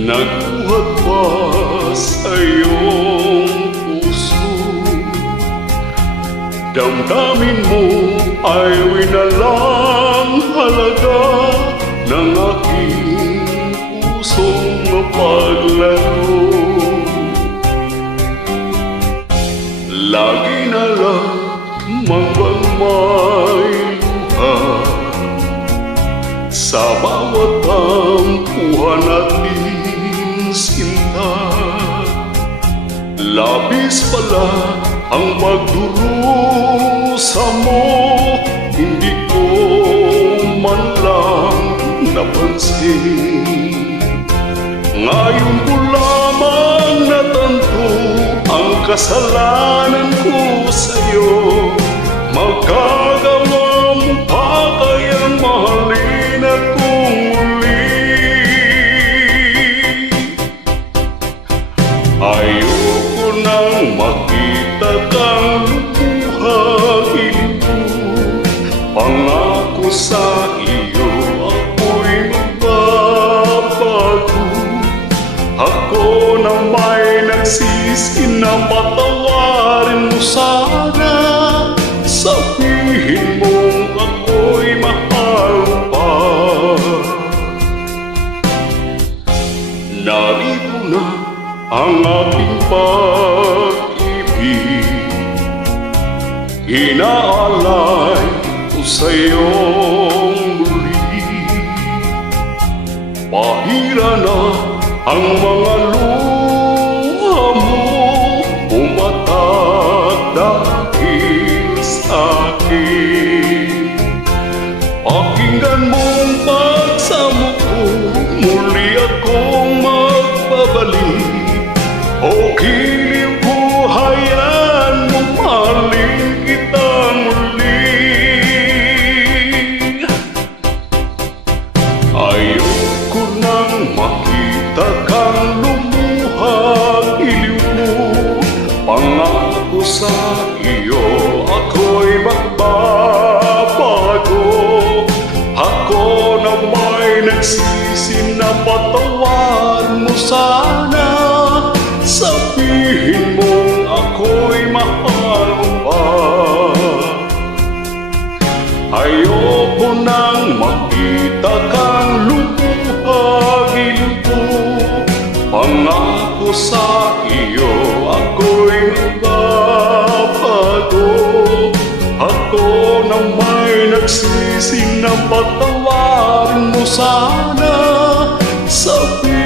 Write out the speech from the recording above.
Naguhat pa sa iyong puso, damdamin mo ay winalang halaga ng aking pusong mapaglaro. Lagi na lamang bang may luha sa bawat tampuhan natin sinta. Labis pala ang pagdurusa mo, hindi ko man lang napansin. Ngayon ko lamang natanto ang kasalanan ko sa'yo. Magagawa mo pa kayang mahalin akong muli? Ayoko nang makita kang lumuhang pangako sa iyo ako'y magbabago. Ako na may nagsisi na patawarin mo sana. Sabihin mong ako'y mahal pa. Narito na ang aking pag-ibig, inaalay ko sa'yong muli. Pahira na ang mga luha mo, umatak dahil sa'kin. Pakinggan mong pagsamo ko, muli akong magbabalik. O giliw ko, hayaan mo, mahalin kita muli. Ayoko nang makita kang lumuhang iliw mo. Pangako sa iyo ako'y magbabago. Ako na may nagsisi na patawarin mo sana. Sabihin mong ako'y mahal pa. Ayoko nang makita kang lumuhang iliw mo. Pangako sa iyo ako'y magbabago. Ako na may nagsisi na patawarin mo sana. Sabihin